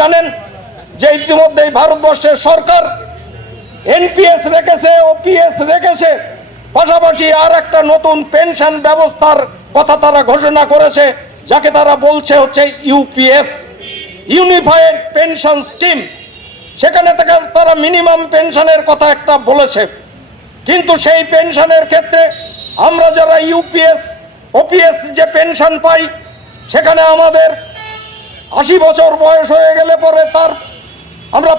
জানেন যে ইতিমধ্যেই ভারতবর্ষের সরকার এনপিএস রেখেছে, ওপিএস রেখেছে, পাশাপাশি আর একটা নতুন পেনশন ব্যবস্থার কথা তারা ঘোষণা করেছে, যাকে তারা বলছে হচ্ছে ইউপিএস ইউনিফাইড পেনশন স্কিম। সেখানে থেকে তারা মিনিমাম পেনশনের কথা একটা বলেছে। কিন্তু সেই পেনশনের ক্ষেত্রে আমরা যারা ইউপিএস, ওপিএস যে পেনশন পাই, সেখানে আমাদের আশি বছর বয়স হয়ে গেলে পরে তার আমরা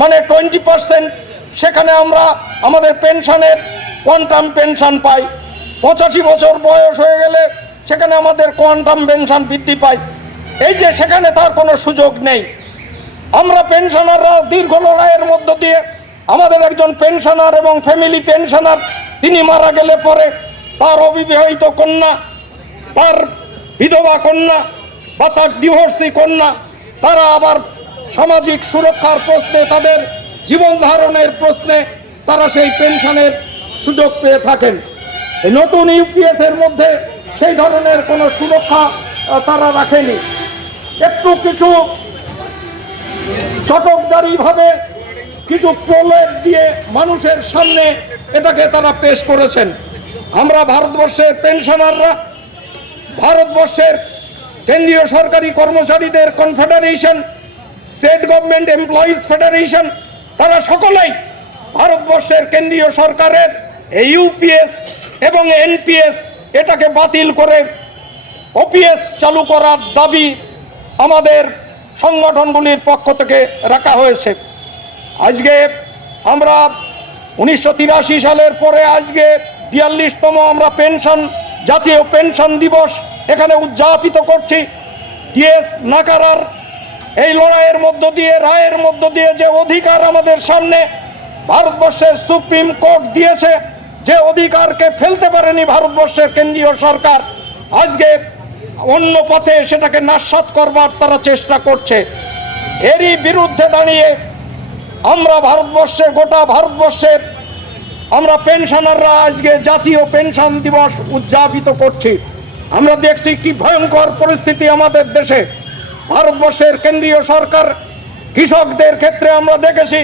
মানে টোয়েন্টি পার্সেন্ট সেখানে আমরা আমাদের পেনশনের কোয়ান্টাম পেনশন পাই। পঁচাশি বছর বয়স হয়ে গেলে সেখানে আমাদের কোয়ান্টাম পেনশন বৃদ্ধি পাই এই যে সেখানে তার কোনো সুযোগ নেই। আমরা পেনশনাররা দীর্ঘ লড়াইয়ের মধ্য দিয়ে আমাদের একজন পেনশনার এবং ফ্যামিলি পেনশনার তিনি মারা গেলে পরে তার অবিবাহিত কন্যা, তার বিধবা কন্যা বা তার ডিভোর্সি কন্যা, তারা আবার সামাজিক সুরক্ষার প্রশ্নে, তাদের জীবন ধারণের প্রশ্নে, তারা সেই পেনশনের সুযোগ পেয়ে থাকেন। নতুন ইউপিএস এর মধ্যে সেই ধরনের কোনো সুরক্ষা তারা রাখেনি। একটু কিছু চটকদারি ভাবে কিছু প্রলেপ দিয়ে মানুষের সামনে এটাকে তারা পেশ করেছেন। আমরা ভারতবর্ষের পেনশনাররা, ভারতবর্ষের কেন্দ্রীয় সরকারি কর্মচারীদের confederation state government employees federation তারা সকলেই ভারতবর্ষের কেন্দ্রীয় সরকারের ইউপিএস এবং এনপিএস এটাকে বাতিল করে ওপিএস চালু করার দাবি আমাদের সংগঠনগুলির পক্ষ থেকে রাখা হয়েছে। আজকে আমরা উনিশশো তিরাশি সালের পরে আজকে বিয়াল্লিশতম আমরা পেনশন, জাতীয় পেনশন দিবস এখানে উদযাপিত করছি। ডিএস নাকারার এই লড়াইয়ের মধ্য দিয়ে, রায়ের মধ্য দিয়ে যে অধিকার আমাদের সামনে ভারতবর্ষের সুপ্রিম কোর্ট দিয়েছে, যে অধিকারকে ফেলতে পারেনি ভারতবর্ষের কেন্দ্রীয় সরকার, আজকে অন্য পথে সেটাকে নাস্বাত করবার তারা চেষ্টা করছে। এরই বিরুদ্ধে দাঁড়িয়ে আমরা ভারতবর্ষে, গোটা ভারতবর্ষের আমরা পেনশনাররা আজকে জাতীয় পেনশন দিবস উদযাপিত করছি। আমরা দেখছি কি ভয়ঙ্কর পরিস্থিতি আমাদের দেশে। ভারতবর্ষের কেন্দ্রীয় সরকার কৃষকদের ক্ষেত্রে আমরা দেখেছি,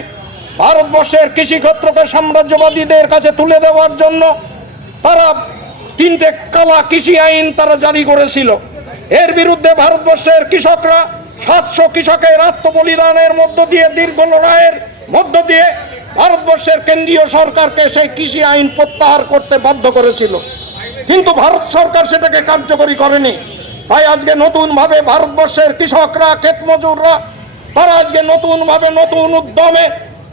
ভারতবর্ষের কৃষিক্ষেত্রকে সাম্রাজ্যবাদীদের কাছে তুলে দেওয়ার জন্য তারা তিনটে কালা কৃষি আইন তারা জারি করেছিল। এর বিরুদ্ধে ভারতবর্ষের কৃষকরা সাতশো কৃষকের আত্মবলিদানের মধ্য দিয়ে দীর্ঘ লড়াইয়ের মধ্য দিয়ে ভারতবর্ষের কেন্দ্রীয় সরকারকে সেই কৃষি আইন প্রত্যাহার করতে বাধ্য করেছিল। কিন্তু ভারত সরকার সেটাকে কার্যকরী করেনি। তাই আজকে নতুনভাবে ভারতবর্ষের কৃষকরা ক্ষেত মজুররা তারা আজকে নতুনভাবে নতুন উদ্যমে,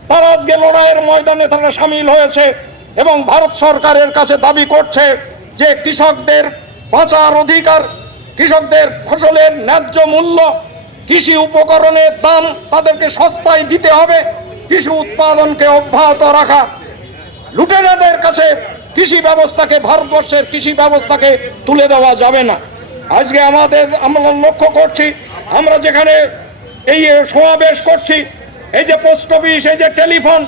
তারা আজকে লড়াইয়ের ময়দানে তারা সামিল হয়েছে এবং ভারত সরকারের কাছে দাবি করছে যে কৃষকদের বাঁচার অধিকার, কৃষকদের ফসলের ন্যায্য মূল্য, কৃষি উপকরণের দাম তাদেরকে সস্তায় দিতে হবে, কৃষি উৎপাদনকে অব্যাহত রাখা। লুটেরাদের কাছে কৃষি ব্যবস্থাকে, ভারতবর্ষের কৃষি ব্যবস্থাকে তুলে দেওয়া যাবে না। আজকে আমাদের, আমরা লক্ষ্য করছি, আমরা যেখানে এই সমাবেশ করছি, এই যে পোস্ট অফিস, এই যে টেলিফোন,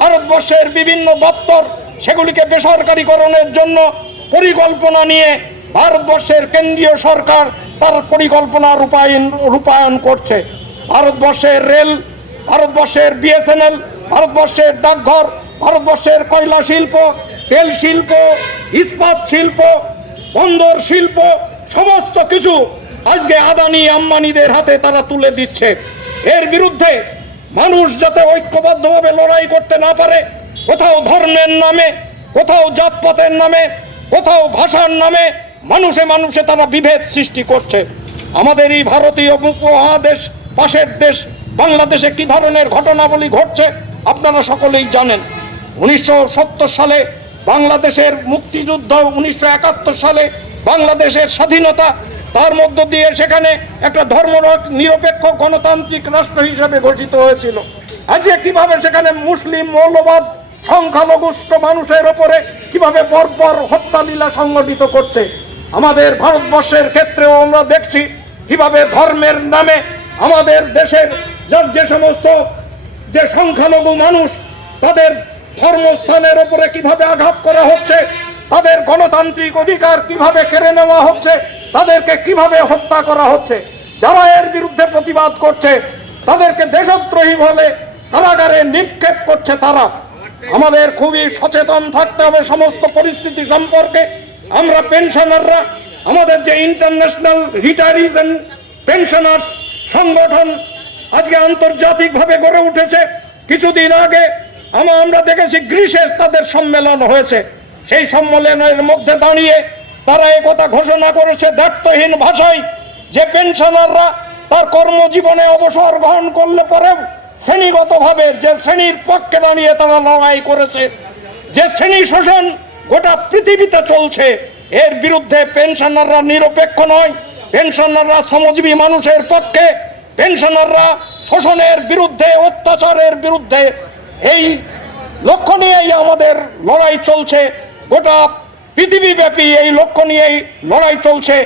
ভারতবর্ষের বিভিন্ন দপ্তর, সেগুলিকে বেসরকারীকরণের জন্য পরিকল্পনা নিয়ে ভারতবর্ষের কেন্দ্রীয় সরকার তার পরিকল্পনা রূপায়ণ রূপায়ণ করছে। ভারতবর্ষের রেল, ভারতবর্ষের বিএসএনএল, ভারতবর্ষের ডাকঘর, ভারতবর্ষের কয়লা শিল্প তেল শিল্প, ইস্পাত শিল্প, বন্দর শিল্প, সমস্ত কিছু আজকে আদানি, আম্বানিদের হাতে তারা তুলে দিচ্ছে। এর বিরুদ্ধে মানুষ যাতে ঐক্যবদ্ধভাবে লড়াই করতে না পারে, কোথাও ধর্মের নামে, কোথাও জাতপাতের নামে, কোথাও ভাষার নামে মানুষে মানুষে তারা বিভেদ সৃষ্টি করছে। আমাদের এই ভারতীয় উপমহাদেশ, পাশের দেশ, বাংলাদেশে কি ধরনের ঘটনাবলী ঘটছে, আপনারা সকলেই জানেন। উনিশশো সত্তর সালে বাংলাদেশের মুক্তিযুদ্ধ উনিশশো একাত্তর সালে বাংলাদেশের স্বাধীনতা, তার মধ্য দিয়ে সেখানে একটা ধর্ম নিরপেক্ষ গণতান্ত্রিক রাষ্ট্র হিসেবে ঘোষিত হয়েছিল। আজকে কীভাবে সেখানে মুসলিম মৌলবাদ সংখ্যালঘুষ্ট মানুষের ওপরে কীভাবে পরপর হত্যালীলা সংগঠিত করছে, আমাদের ভারতবর্ষের ক্ষেত্রেও আমরা দেখছি কীভাবে ধর্মের নামে আমাদের দেশের যে- যে সমস্ত যে সংখ্যালঘু মানুষ, তাদের ধর্মস্থানের উপরে কীভাবে আঘাত করা হচ্ছে, তাদের গণতান্ত্রিক অধিকার কীভাবে কেড়ে নেওয়া হচ্ছে, তাদেরকে কীভাবে হত্যা করা হচ্ছে, যারা এর বিরুদ্ধে প্রতিবাদ করছে, তাদেরকে দেশদ্রোহী বলে কারাগারে নিক্ষেপ করছে তারা। আমাদের খুবই সচেতন থাকতে হবে সমস্ত পরিস্থিতি সম্পর্কে। আমরা পেনশনাররা, আমাদের যে ইন্টারন্যাশনাল রিটায়ারিজ পেনশনার্স সংগঠন আজকে আন্তর্জাতিকভাবে গড়ে উঠেছে। কিছুদিন আগে আমা- আমরা দেখেছি গ্রিসে তাদের সম্মেলন হয়েছে। সেই সম্মেলনের মধ্যে দাঁড়িয়ে তারা একথা ঘোষণা করেছে দায়িত্বহীন ভাষায় যে পেনশনাররা তার কর্মজীবনে অবসর গ্রহণ করলে পরেও শ্রেণীগতভাবে যে শ্রেণির পক্ষে দাঁড়িয়ে তারা লড়াই করেছে, যে শ্রেণি শোষণ গোটা পৃথিবীতে চলছে, এর বিরুদ্ধে পেনশনাররা নিরপেক্ষ নয়। পেনশনাররা শ্রমজীবী মানুষের পক্ষে, পেনশনাররা শোষণের বিরুদ্ধে, অত্যাচারের বিরুদ্ধে এই লক্ষ্য নিয়েই আমাদের লড়াই চলছে গোটা পৃথিবীব্যাপী এই লক্ষ্য নিয়েই লড়াই চলছে।